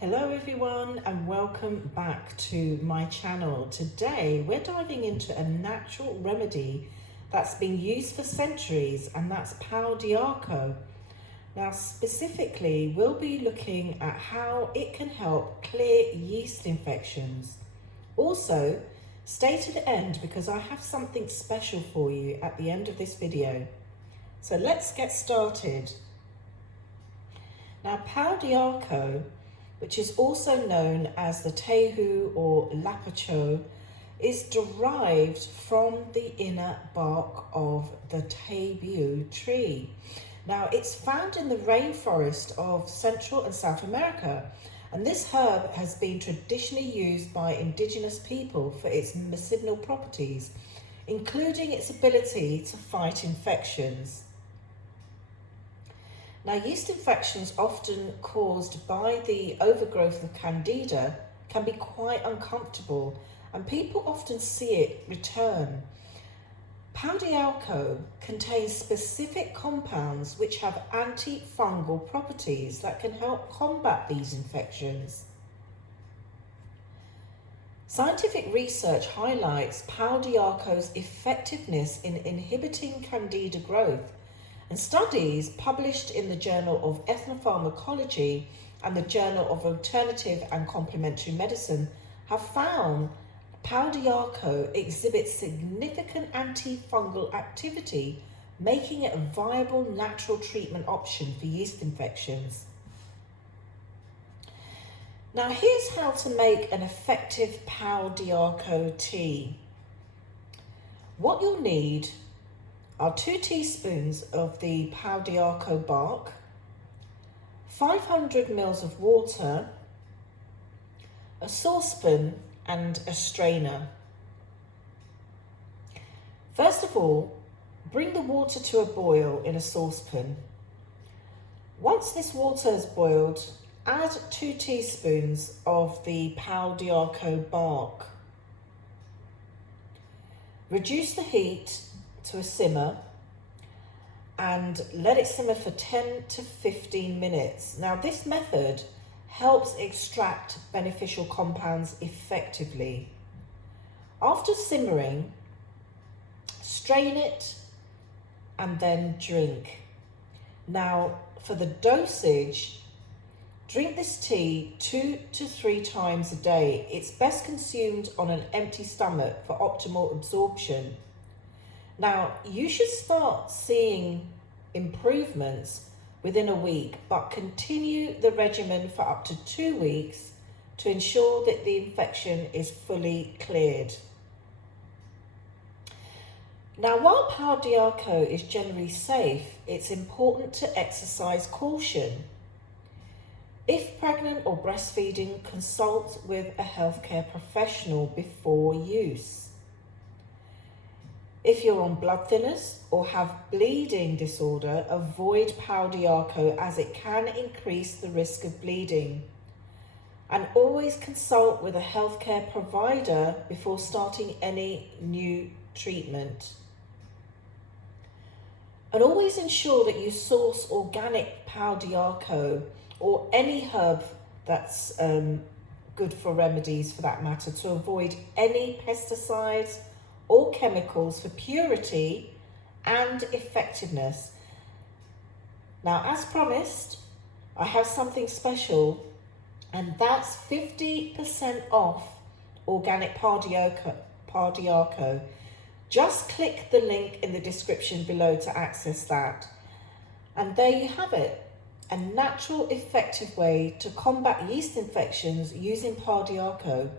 Hello everyone and welcome back to my channel. Today we're diving into a natural remedy that's been used for centuries, and that's Pau D'Arco. Now specifically we'll be looking at how it can help clear yeast infections. Also stay to the end because I have something special for you at the end of this video. So let's get started. Now Pau D'Arco, which is also known as the tehu or lapacho, is derived from the inner bark of the tebu tree. Now it's found in the rainforest of Central and South America, and this herb has been traditionally used by indigenous people for its medicinal properties, including its ability to fight infections. Now, yeast infections, often caused by the overgrowth of candida, can be quite uncomfortable, and people often see it return. Pau D'Arco contains specific compounds which have antifungal properties that can help combat these infections. Scientific research highlights Pau D'Arco's effectiveness in inhibiting candida growth, and studies published in the Journal of Ethnopharmacology and the Journal of Alternative and Complementary Medicine have found Pau D'Arco exhibits significant antifungal activity, making it a viable natural treatment option for yeast infections. Now here's how to make an effective Pau D'Arco tea. What you'll need are 2 teaspoons of the Pau D'Arco bark, 500 ml of water, a saucepan and a strainer. First of all, bring the water to a boil in a saucepan. Once this water has boiled, add 2 teaspoons of the Pau D'Arco bark. Reduce the heat to a simmer and let it simmer for 10 to 15 minutes. Now this method helps extract beneficial compounds effectively. After simmering, strain it and then drink. Now for the dosage, drink this tea 2 to 3 times a day. It's best consumed on an empty stomach for optimal absorption. Now, you should start seeing improvements within a week, but continue the regimen for up to 2 weeks to ensure that the infection is fully cleared. Now, while Pau D'Arco is generally safe, it's important to exercise caution. If pregnant or breastfeeding, consult with a healthcare professional before use. If you're on blood thinners or have bleeding disorder, avoid Pau D'Arco as it can increase the risk of bleeding. And always consult with a healthcare provider before starting any new treatment. And always ensure that you source organic Pau D'Arco or any herb that's good for remedies for that matter, to avoid any pesticides or chemicals for purity and effectiveness. Now, as promised, I have something special, and that's 50% off organic Pau D'Arco. Just click the link in the description below to access that. And there you have it, a natural, effective way to combat yeast infections using Pau D'Arco.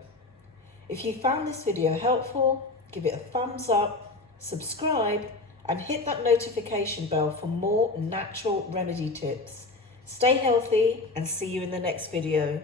If you found this video helpful, give it a thumbs up, subscribe, and hit that notification bell for more natural remedy tips. Stay healthy and see you in the next video.